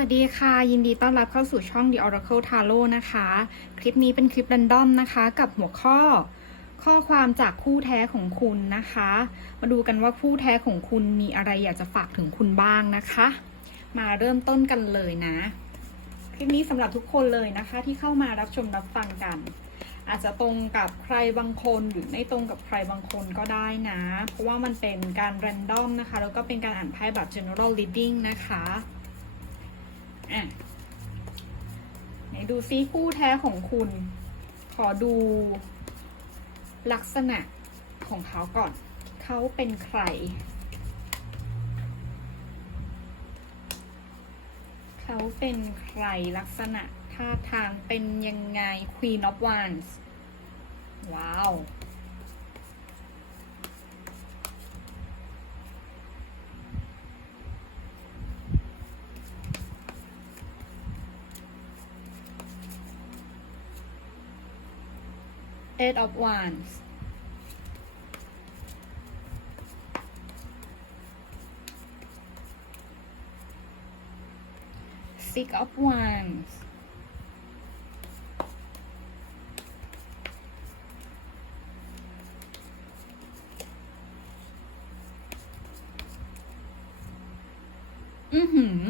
วัสดีค่ะ ยินดีต้อนรับเข้าสู่ช่อง The Oracle Tarot นะคะ คลิปนี้เป็นคลิป r รนดอมนะคะ กับหัวข้อ ข้อความจากคู่แท้ของคุณนะคะ มาดูกันว่าคู่แท้ของคุณมีอะไรอยากจะฝากถึงคุณบ้างนะคะ มาเริ่มต้นกันเลยนะ คลิปนี้สำหรับทุกคนเลยนะคะ ที่เข้ามารับชมรับฟังกัน อาจจะตรงกับใครบางคนหรือไม่ตรงกับใครบางคนก็ได้นะ เพราะว่ามันเป็นการ r รนดอมนะคะ แล้วก็เป็นการอ่านไพ่แบบ general reading นะคะ อะไหนดูซิคู่แท้ของคุณ ขอดูลักษณะของเขาก่อน เขาเป็นใคร เขาเป็นใครลักษณะท่าทางเป็นยังไง Queen of Wands ว้าว Eight of Wands Six of Wands อือหือ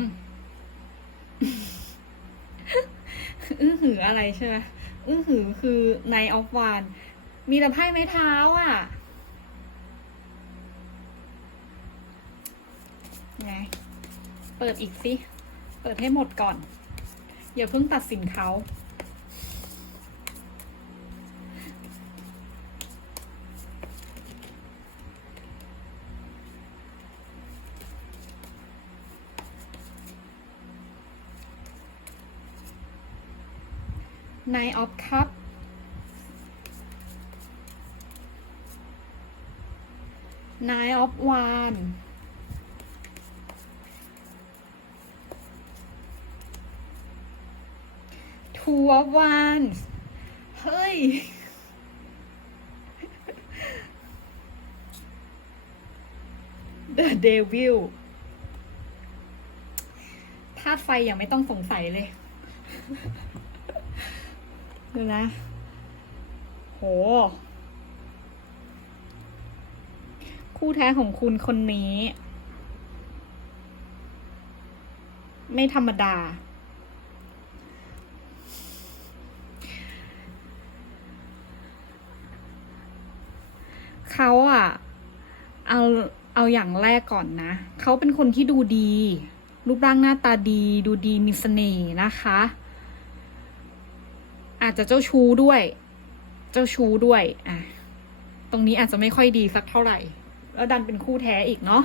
อือหืออะไรใช่ไหม อื้อหือคือไนออฟวานมีแต่ไพ่ไม้เท้าอะไงเปิดอีกสิ เปิดให้หมดก่อน อย่าเพิ่งตัดสินเขา Nine of Cup Nine of Wand Two of Wands เฮ้ย The Devil ธาตุไฟยังไม่ต้องสงสัยเลย ดูนะ โห คู่แท้ของคุณคนนี้ ไม่ธรรมดา เขาอะเอาเอาอย่างแรกก่อนนะ เขาเป็นคนที่ดูดี รูปร่างหน้าตาดี ดูดีมีเสน่ห์นะคะ อาจจะเจ้าชู้ด้วย เจ้าชู้ด้วย อะ ตรงนี้อาจจะไม่ค่อยดีสักเท่าไหร่ แล้วดันเป็นคู่แท้อีกเนาะ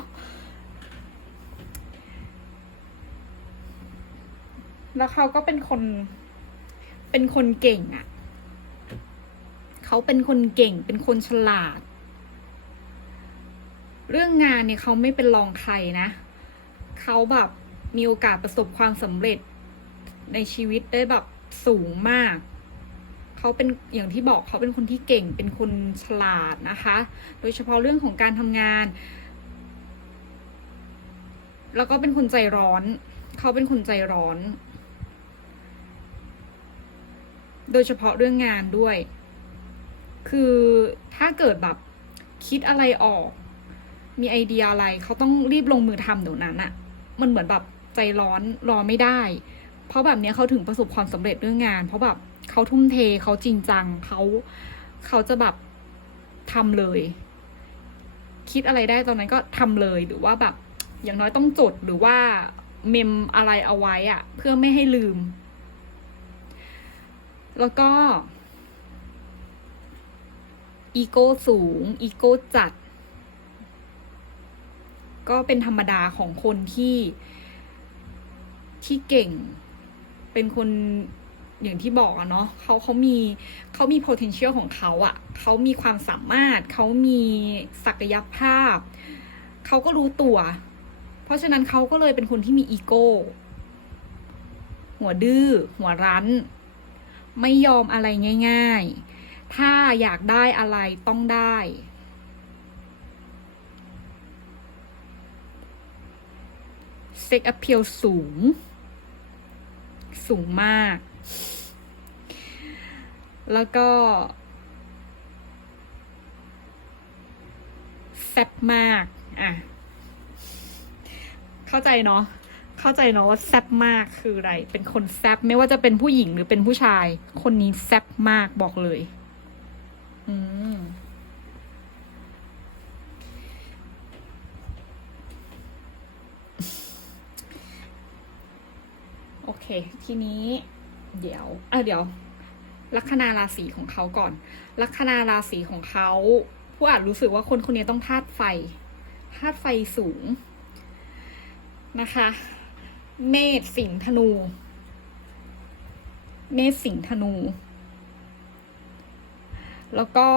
แล้วเขาก็เป็นคน เป็นคนเก่งอะ่ะ เขาเป็นคนเก่ง เป็นคนฉลาด เรื่องงานเนี่ยเขาไม่เป็นรองใครนะ เขาแบบมีโอกาสประสบความสำเร็จในชีวิตได้แบบสูงมาก เขาเป็นอย่างที่บอกเขาเป็นคนที่เก่งเป็นคนฉลาดนะคะ โดยเฉพาะเรื่องของการทำงาน แล้วก็เป็นคนใจร้อน เขาเป็นคนใจร้อน โดยเฉพาะเรื่องงานด้วย คือถ้าเกิดแบบคิดอะไรออก มีไอเดียอะไร เขาต้องรีบลงมือทำเดี๋ยวนั้นอะมันเหมือนแบบใจร้อนรอไม่ได้ เพราะแบบนี้เขาถึงประสบความสำเร็จเรื่องงาน เพราะแบบ เขาทุ่มเทเขาจริงจังเขาเขาจะแบบทำเลย คิดอะไรได้ตอนนั้นก็ทำเลยหรือว่าแบบ อย่างน้อยต้องจดหรือว่าเมมอะไรเอาไว้อะเพื่อไม่ให้ลืม แล้วก็อีโก้สูงอีโก้จัด ก็เป็นธรรมดาของคนที่ที่เก่ง เป็นคน อย่างที่บอกอะเนาะเขาเขามีเขามี potential ของเขาอะเขามีความสามารถ เขามีศักยภาพ เขาก็รู้ตัว เพราะฉะนั้นเขาก็เลยเป็นคนที่มีอีโก้ หัวดื้อ หัวรั้น ไม่ยอมอะไรง่าย ๆ ถ้าอยากได้อะไรต้องได้เซ็กอ p เ a l สูง สูงมาก แล้วก็แซ่บมากอะเข้าใจเนาะเข้าใจเนาะว่าแซ่บมากคืออะไร เป็นคนแซ่บไม่ว่าจะเป็นผู้หญิงหรือเป็นผู้ชาย คนนี้แซ่บมากบอกเลย อืมโอเค ทีนี้ เดี๋ยวอะเดี๋ยว ลัคนาราศีของเขาก่อน ลัคนาราศีของเขาผู้อาจรู้สึกว่าคนคนนี้ต้องธาตุไฟธาตุไฟสูงนะคะ เมษสิงธนู เมษสิงธนู แล้วก็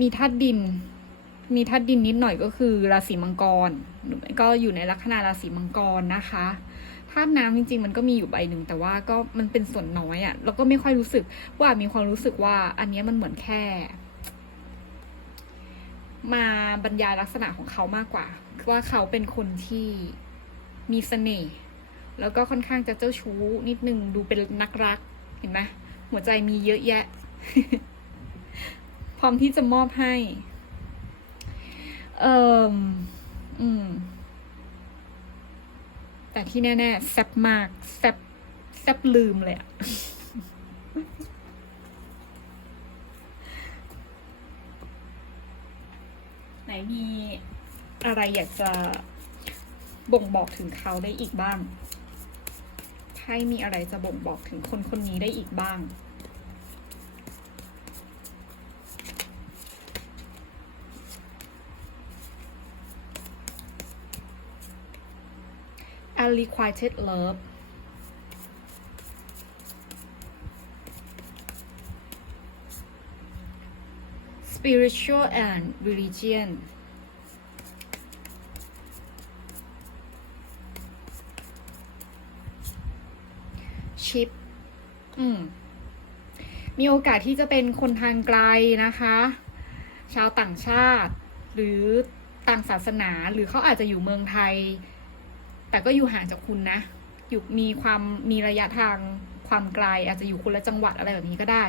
มีธาตุดิน มีธาตุดินนิดหน่อยก็คือราศีมังกรหรือก็อยู่ในลัคนาราศีมังกรนะคะ ธาตุน้ำจริง ๆ มันก็มีอยู่ใบหนึ่งแต่ว่าก็มันเป็นส่วนน้อยอะ่ะแล้วก็ไม่ค่อยรู้สึกว่ามีความรู้สึกว่าอันนี้มันเหมือนแค่ มาบรรยายลักษณะของเขามากกว่าว่าเขาเป็นคนที่มีเสน่ห์แล้วก็ค่อนข้างจะเจ้าชู้นิดนึงดูเป็นนักรักเห็นไหมหัวใจมีเยอะแยะ พร้อมที่จะมอบให้ เอ่ออืม แต่ที่แน่ๆแซ่บมากแซ่บแซ่บลืมเลยอะไหนมีอะไรอยากจะบ่งบอกถึงเขาได้อีกบ้างไพ่มีอะไรจะบ่งบอกถึงคนคนนี้ได้อีกบ้าง unrequited love spiritual and religion ship อืม มีโอกาสที่จะเป็นคนทางไกลนะคะ ชาวต่างชาติ หรือต่างศาสนา หรือเขาอาจจะอยู่เมืองไทย แต่ก็อยู่ห่างจากคุณนะ อยู่มีความมีระยะทางความไกล อาจจะอยู่คนละจังหวัดอะไรแบบนี้ก็ได้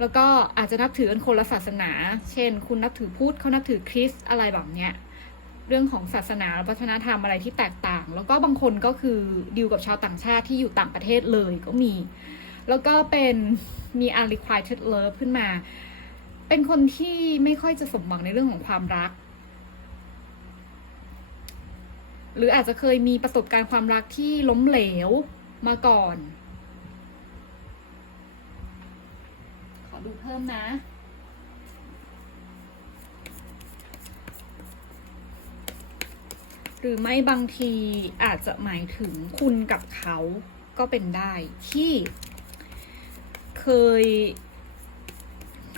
แล้วก็อาจจะนับถือกันคนละศาสนา เช่น คุณนับถือพุทธเขานับถือคริสต์อะไรแบบเนี้ยเรื่องของศาสนาและวัฒนธรรมอะไรที่แตกต่าง แล้วก็บางคนก็คือดีลกับชาวต่างชาติที่อยู่ต่างประเทศเลยก็มี แล้วก็เป็นมี unrequited love ขึ้นมา เป็นคนที่ไม่ค่อยจะสมหวังในเรื่องของความรัก หรืออาจจะเคยมีประสบการณ์ความรักที่ล้มเหลวมาก่อน ขอดูเพิ่มนะ หรือไม่บางทีอาจจะหมายถึงคุณกับเขาก็เป็นได้ที่เคย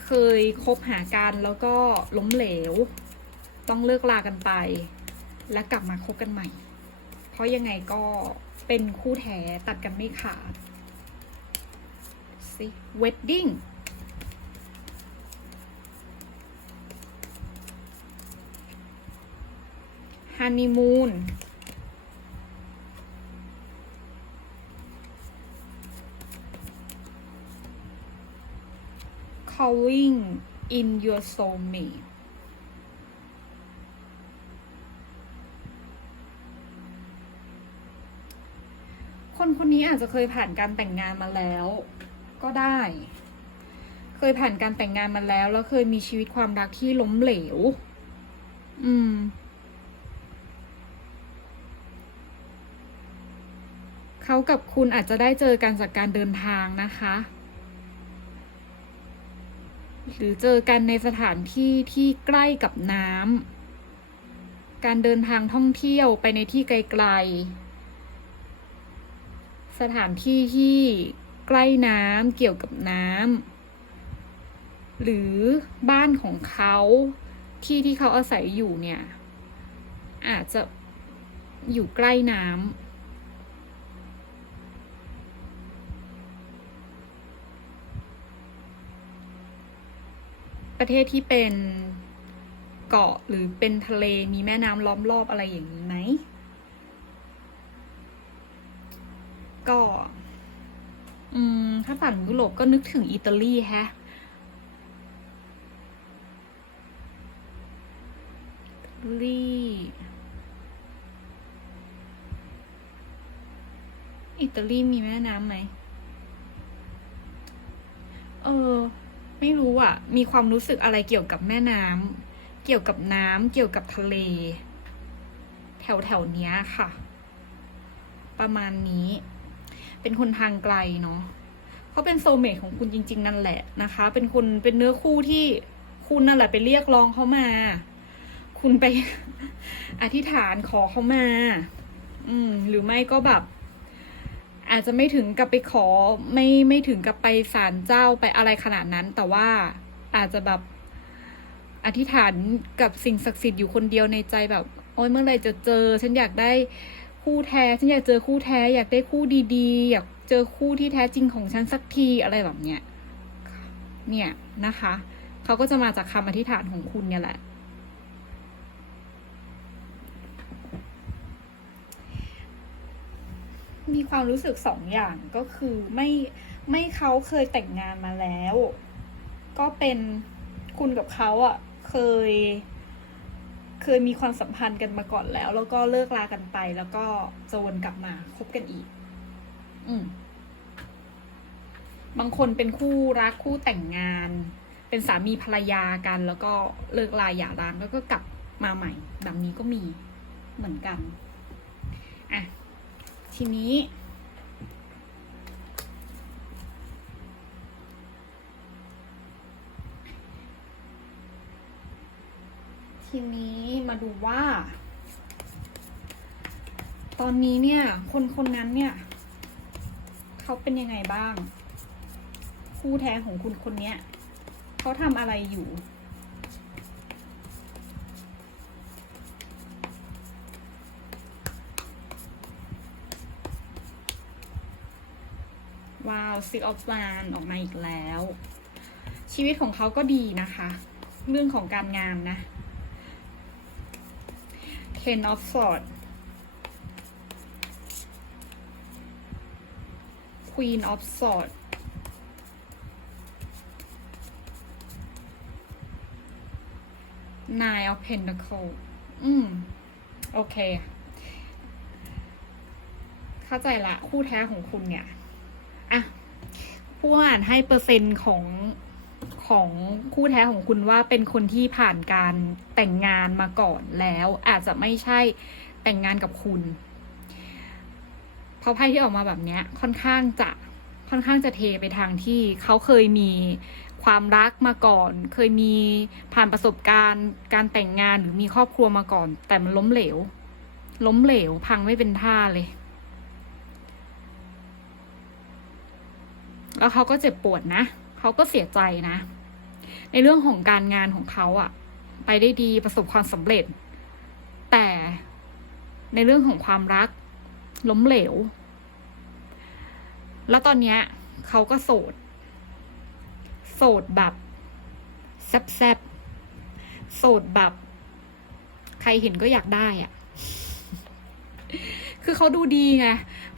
เคยคบหากันแล้วก็ล้มเหลว ต้องเลิกลากันไป และกลับมาคบกันใหม่ เพราะยังไงก็เป็นคู่แท้ตัดกันไม่ขาดสิ wedding ฮันนีมูน calling in your soulmate คนนนี้อาจจะเคยผ่านการแต่งงานมาแล้ว ก็ได้ เคยผ่านการแต่งงานมาแล้ว แล้วเคยมีชีวิตความรักที่ล้มเหลว อืม เขากับคุณอาจจะได้เจอกันจากการเดินทางนะคะ หรือเจอกันในสถานที่ที่ใกล้กับน้ำการเดินทางท่องเที่ยวไปในที่ไกลๆ สถานที่ที่ใกล้น้ำเกี่ยวกับน้ำหรือบ้านของเขาที่ที่เขาอาศัยอยู่เนี่ย อาจจะอยู่ใกล้น้ำประเทศที่เป็นเกาะหรือเป็นทะเลมีแม่น้ำล้อมรอบอะไรอย่างนี้ไหม ถ้าฝั่งยุโรปก็นึกถึงอิตาลีแฮะอิตาลีอิตาลีมีแม่น้ำไหม เออ ไม่รู้อะมีความรู้สึกอะไรเกี่ยวกับแม่น้ำ เกี่ยวกับน้ำ เกี่ยวกับทะเล แถวแถวเนี้ยค่ะ ประมาณนี้ เป็นคนทางไกลเนาะ เขาเป็นโซเมทของคุณจริง ๆ นั่นแหละนะคะ เป็นคนเป็นเนื้อคู่ที่คุณนั่นแหละไปเรียกร้องเขามา คุณไป อธิษฐานขอเขามา อืม หรือไม่ก็แบบ อาจจะไม่ถึงกับไปขอ ไม่ไม่ถึงกับไปศาลเจ้าไปอะไรขนาดนั้น แต่ว่าอาจจะแบบอธิษฐานกับสิ่งศักดิ์สิทธิ์อยู่คนเดียวในใจแบบ โอ๊ยเมื่อไหร่จะเจอ ฉันอยากได้คู่แท้ ฉันอยากเจอคู่แท้ อยากได้คู่ดีๆ อยาก เจอคู่ที่แท้จริงของฉันสักทีอะไรแบบเนี้ยเนี่ยนะคะเขาก็จะมาจากคำอธิษฐานของคุณเนี่ยแหละมีความรู้สึกสองอย่างก็คือไม่ไม่เขาเคยแต่งงานมาแล้ว ก็เป็นคุณกับเขาอะ่ะเคย เคยมีความสัมพันธ์กันมาก่อนแล้ว แล้วก็เลิกลากันไป แล้วก็จะวนกลับมาคบกันอีก อืมบางคนเป็นคู่รักคู่แต่งงาน เป็นสามีภรรยากัน แล้วก็เลิกลาหย่าร้างแล้วก็กลับมาใหม่ แบบนี้ก็มีเหมือนกันอะทีนี้ ทีนี้มาดูว่า ตอนนี้เนี่ย คนคนนั้นเนี่ย เขาเป็นยังไงบ้าง คู่แท้ของคุณคนเนี้ยเขาทำอะไรอยู่ ว้าว Six of Wands ออกมาอีกแล้ว ชีวิตของเขาก็ดีนะคะ เรื่องของการงานนะ Ten of Swords Queen of Swords Nine of Pentacles อืม โอเค เข้าใจละ คู่แท้ของคุณเนี่ย อะ ผู้อ่านให้เปอร์เซ็นต์ของของคู่แท้ของคุณว่าเป็นคนที่ผ่านการแต่งงานมาก่อนแล้ว อาจจะไม่ใช่แต่งงานกับคุณ เพราะไพ่ที่ออกมาแบบเนี้ยค่อนข้างจะค่อนข้างจะเทไปทางที่เขาเคยมีความรักมาก่อน เคยมีผ่านประสบการณ์ การแต่งงานหรือมีครอบครัวมาก่อน แต่มันล้มเหลว ล้มเหลวพังไม่เป็นท่าเลย แล้วเขาก็เจ็บปวดนะ เขาก็เสียใจนะ ในเรื่องของการงานของเขาอะไปได้ดีประสบความสำเร็จ แต่ในเรื่องของความรัก ล้มเหลว แล้วตอนเนี้ยเขาก็โสด โสดแบบแซบๆโสดแบบ ใครเห็นก็อยากได้อะคือเขาดูดีไง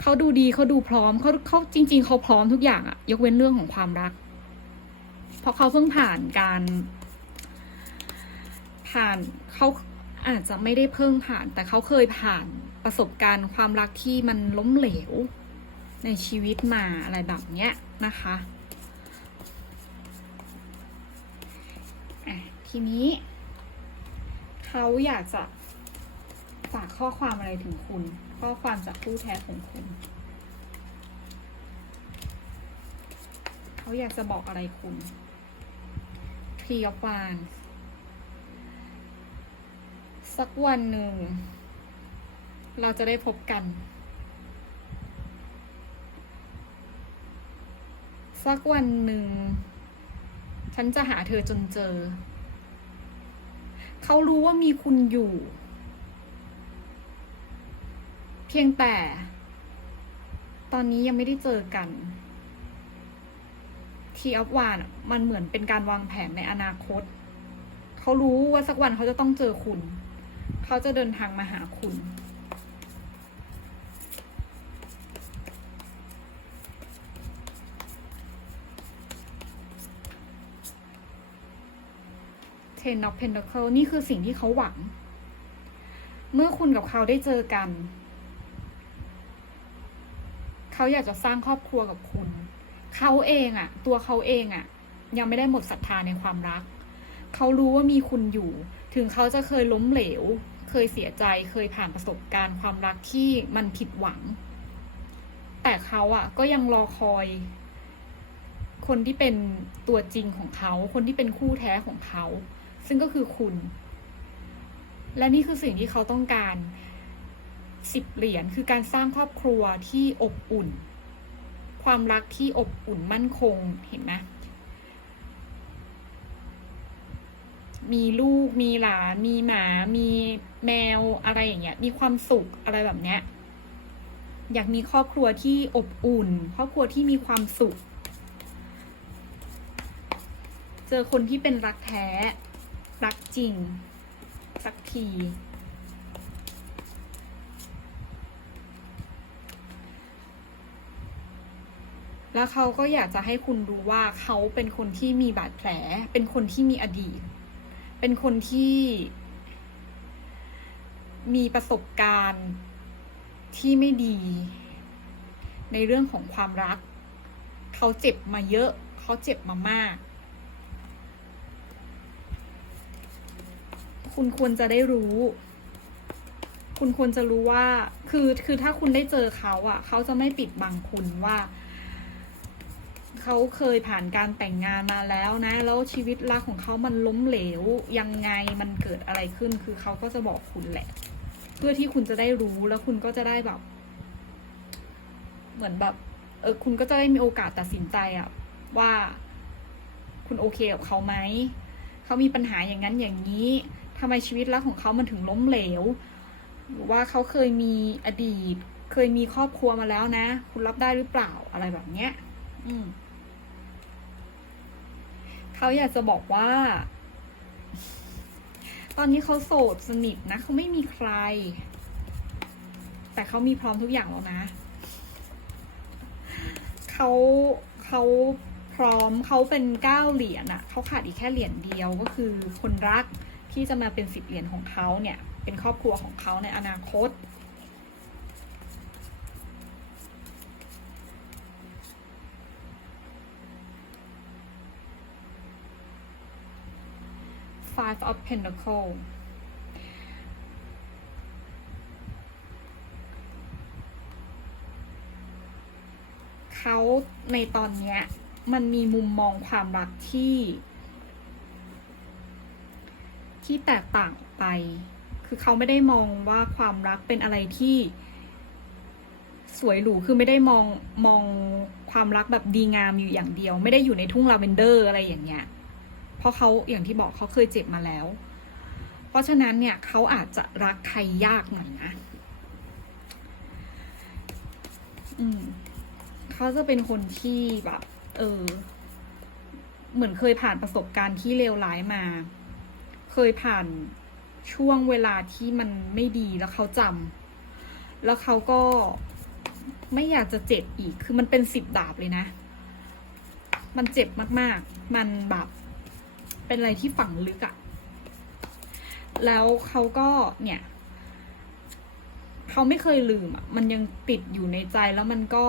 เขาดูดีเขาดูพร้อมเขาเขาจริง ๆเขาพร้อมทุกอย่างอะยกเว้นเรื่องของความรัก เพราะเขาเพิ่งผ่านการ ผ่านเขาอาจจะไม่ได้เพิ่งผ่าน แต่เขาเคยผ่าน ประสบการณ์ความรักที่มันล้มเหลว ในชีวิตมาอะไรแบบเนี้ยนะคะะทีนี้ เขาอยากจะฝากข้อความอะไรถึงคุณ ข้อความจากคู่แท้ของคุณ เขาอยากจะบอกอะไรคุณ Three of Wands สักวันหนึ่ง เราจะได้พบกัน สักวันหนึ่ง ฉันจะหาเธอจนเจอ เขารู้ว่ามีคุณอยู่ เพียงแต่ ตอนนี้ยังไม่ได้เจอกันทีออฟวานมันเหมือนเป็นการวางแผนในอนาคต เขารู้ว่าสักวันเขาจะต้องเจอคุณ เขาจะเดินทางมาหาคุณ Ten of Pentacle นี่คือสิ่งที่เขาหวัง เมื่อคุณกับเขาได้เจอกัน เขาอยากจะสร้างครอบครัวกับคุณ เขาเองอะตัวเขาเองอะยังไม่ได้หมดศรัทธาในความรัก เขารู้ว่ามีคุณอยู่ ถึงเขาจะเคยล้มเหลว เคยเสียใจ เคยผ่านประสบการณ์ความรักที่มันผิดหวัง แต่เขาอะก็ยังรอคอยคนที่เป็นตัวจริงของเขา คนที่เป็นคู่แท้ของเขา ซึ่งก็คือคุณ และนี่คือสิ่งที่เขาต้องการสิบเหรียญคือการสร้างครอบครัวที่อบอุ่น ความรักที่อบอุ่นมั่นคงเห็นไหมมีลูกมีหลานมีหมา มีแมวอะไรอย่างเงี้ย มีความสุขอะไรแบบเนี้ยอยากมีครอบครัวที่อบอุ่น ครอบครัวที่มีความสุข เจอคนที่เป็นรักแท้ รักจริง สักที แล้วเขาก็อยากจะให้คุณรู้ว่าเขาเป็นคนที่มีบาดแผล เป็นคนที่มีอดีต เป็นคนที่ มีประสบการณ์ที่ไม่ดี ในเรื่องของความรัก เขาเจ็บมาเยอะ เขาเจ็บมามาก คุณควรจะได้รู้ คุณควรจะรู้ว่า คือคือถ้าคุณได้เจอเขาอะ่ะ เขาจะไม่ปิดบังคุณว่าเขาเคยผ่านการแต่งงานมาแล้วนะ แล้วชีวิตรักของเขามันล้มเหลวยังไงมันเกิดอะไรขึ้น คือเขาก็จะบอกคุณแหละ เพื่อที่คุณจะได้รู้แล้วคุณก็จะได้แบบ เหมือนแบบ เออ คุณก็จะได้มีโอกาสตัดสินใจอะว่าคุณโอเคกับเขาไหมเขามีปัญหาอย่างนั้นอย่างนี้ ทำไมชีวิตรักของเขามันถึงล้มเหลว หรือว่าเขาเคยมีอดีต เคยมีครอบครัวมาแล้วนะ คุณรับได้หรือเปล่าอะไรแบบเนี้ย อืมเขาอยากจะบอกว่า ตอนนี้เขาโสดสนิทนะเขาไม่มีใคร แต่เขามีพร้อมทุกอย่างแล้วนะเขาเขาพร้อมเขาเป็นเก้าเหรียญอะเขาขาดอีกแค่เหรียญเดียวก็คือคนรัก ที่จะมาเป็นสิบเหรียญของเขาเนี่ย เป็นครอบครัวของเขาในอนาคต Five of Pentacle เขาในตอนเนี้ยมันมีมุมมองความรักที่ ที่แตกต่างไป คือเขาไม่ได้มองว่าความรักเป็นอะไรที่สวยหรู คือไม่ได้มองมองความรักแบบดีงามอยู่อย่างเดียว ไม่ได้อยู่ในทุ่งลาเวนเดอร์อะไรอย่างเงี้ย เพราะเขาอย่างที่บอกเขาเคยเจ็บมาแล้ว เพราะฉะนั้นเนี่ยเขาอาจจะรักใครยากหน่อยนะ อืมเขาจะเป็นคนที่แบบ เออ เหมือนเคยผ่านประสบการณ์ที่เลวร้ายมา เคยผ่านช่วงเวลาที่มันไม่ดีแล้วเขาจำแล้วเขาก็ไม่อยากจะเจ็บอีก คือมันเป็นสิบดาบเลยนะ มันเจ็บมากๆ มันแบบเป็นอะไรที่ฝังลึกอะแล้วเขาก็เนี่ย เขาไม่เคยลืมอะมันยังติดอยู่ในใจแล้วมันก็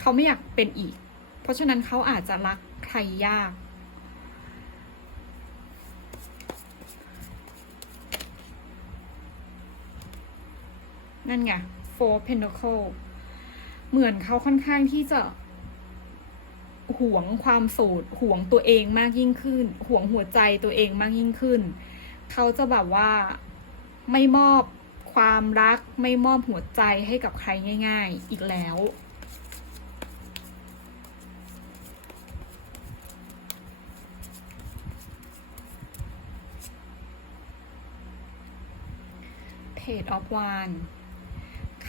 เขาไม่อยากเป็นอีก เพราะฉะนั้นเขาอาจจะรักใครยาก นั่นไง Four Pentacle เหมือนเขาค่อนข้างที่จะหวงความโสดหวงตัวเองมากยิ่งขึ้นหวงหัวใจตัวเองมากยิ่งขึ้น เขาจะแบบว่าไม่มอบความรักไม่มอบหัวใจให้กับใครง่าย ๆ อีกแล้ว Page of Wands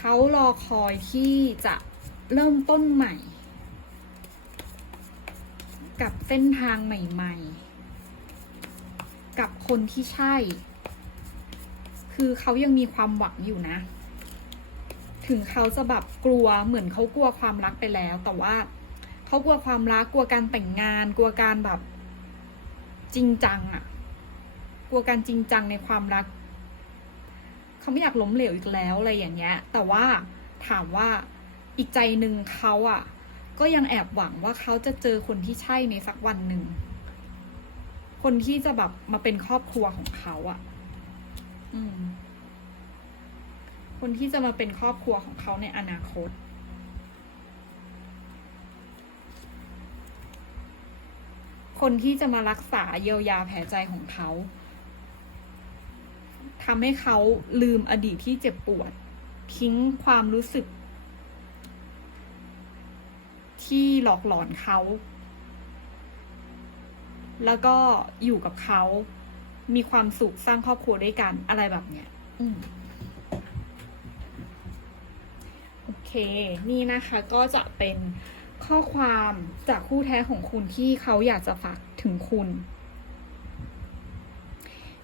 เขารอคอยที่จะเริ่มต้นใหม่ กับเส้นทางใหม่ ๆ กับคนที่ใช่ คือเขายังมีความหวังอยู่นะ ถึงเขาจะแบบกลัวเหมือนเขากลัวความรักไปแล้ว แต่ว่าเขากลัวความรักกลัวการแต่งงาน กลัวการแบบจริงจังอะกลัวการจริงจังในความรัก เขาไม่อยากล้มเหลวอีกแล้วอะไรอย่างเงี้ย แต่ว่าถามว่าอีกใจหนึ่งเขาอะ ก็ยังแอบหวังว่าเขาจะเจอคนที่ใช่ในสักวันหนึ่ง คนที่จะแบบมาเป็นครอบครัวของเขาอะ อืม คนที่จะมาเป็นครอบครัวของเขาในอนาคตคนที่จะมารักษาเยียวยาแผลใจของเขา ทำให้เขาลืมอดีตที่เจ็บปวด ทิ้งความรู้สึก ที่หลอกหลอนเขา แล้วก็อยู่กับเขา มีความสุขสร้างครอบครัวด้วยกันอะไรแบบเนี้ยโอเค นี่นะคะก็จะเป็นข้อความจากคู่แท้ของคุณที่เขาอยากจะฝากถึงคุณ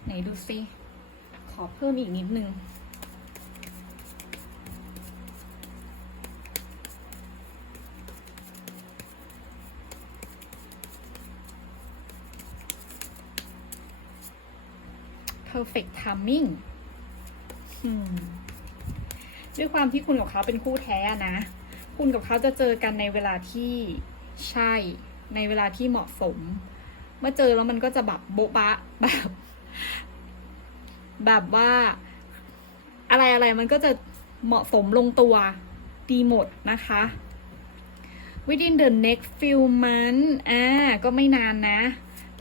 ไหนดูซิ ขอเพิ่มอีกนิดนึง perfect timing ด้วยความที่คุณกับเขาเป็นคู่แท้นะ คุณกับเขาจะเจอกันในเวลาที่ใช่ ในเวลาที่เหมาะสม เมื่อเจอแล้วมันก็จะแบบโบ๊ะบะแบบ แบบว่า อะไรอะไรมันก็จะเหมาะสมลงตัวดีหมดนะคะ within the next few months อ่า ก็ไม่นานนะ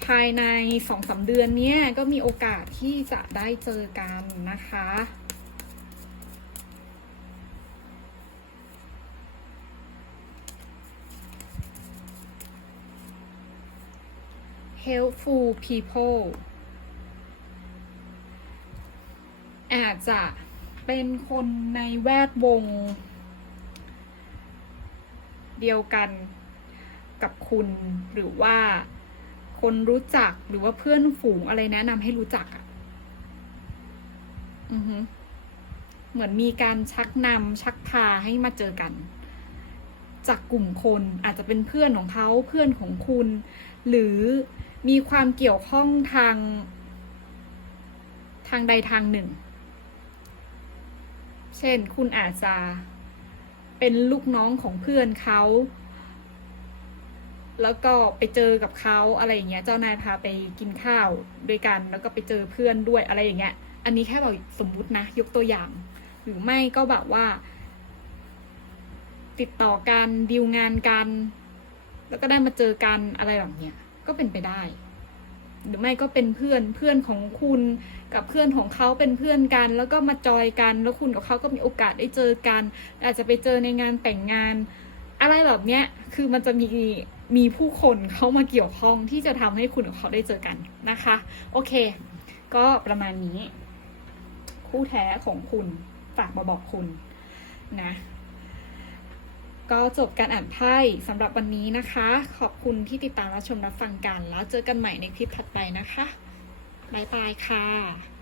ภายในสองสามเดือนเนี้ยก็มีโอกาสที่จะได้เจอกันนะคะ helpful people อาจจะเป็นคนในแวดวง เดียวกันกับคุณหรือว่าคนรู้จักหรือว่าเพื่อนฝูงอะไรแนะนำให้รู้จักอะ่ะอือฮึเหมือนมีการชักนำชักพาให้มาเจอกัน จากกลุ่มคนอาจจะเป็นเพื่อนของเขาเพื่อนของคุณ หรือมีความเกี่ยวข้องทาง ทางใดทางหนึ่ง ช่น คุณอาจจะเป็นลูกน้องของเพื่อนเขา แล้วก็ไปเจอกับเขาอะไรอย่างเงี้ย เจ้านายพาไปกินข้าวด้วยกัน แล้วก็ไปเจอเพื่อนด้วยอะไรอย่างเงี้ย อันนี้แค่บอกสมมุตินะ ยกตัวอย่าง หรือไม่ก็แบบว่า ติดต่อกันดีลงานกัน แล้วก็ได้มาเจอกันอะไรแบบเนี้ย ก็เป็นไปได้ หรือไม่ก็เป็นเพื่อนเพื่อนของคุณกับเพื่อนของเขาเป็นเพื่อนกัน แล้วก็มาจอยกัน แล้วคุณกับเขาก็มีโอกาสได้เจอกัน อาจจะไปเจอในงานแต่งงาน อะไรแบบเนี้ยคือมันจะมีมีผู้คนเข้ามาเกี่ยวข้องที่จะทำให้คุณกับเขาได้เจอกันนะคะ โอเค ก็ประมาณนี้ คู่แท้ของคุณฝากมาบอกคุณนะ ก็จบการอ่านไพ่สำหรับวันนี้นะคะ ขอบคุณที่ติดตามรับชมรับฟังกัน แล้วเจอกันใหม่ในคลิปถัดไปนะคะ บ๊ายบายค่ะ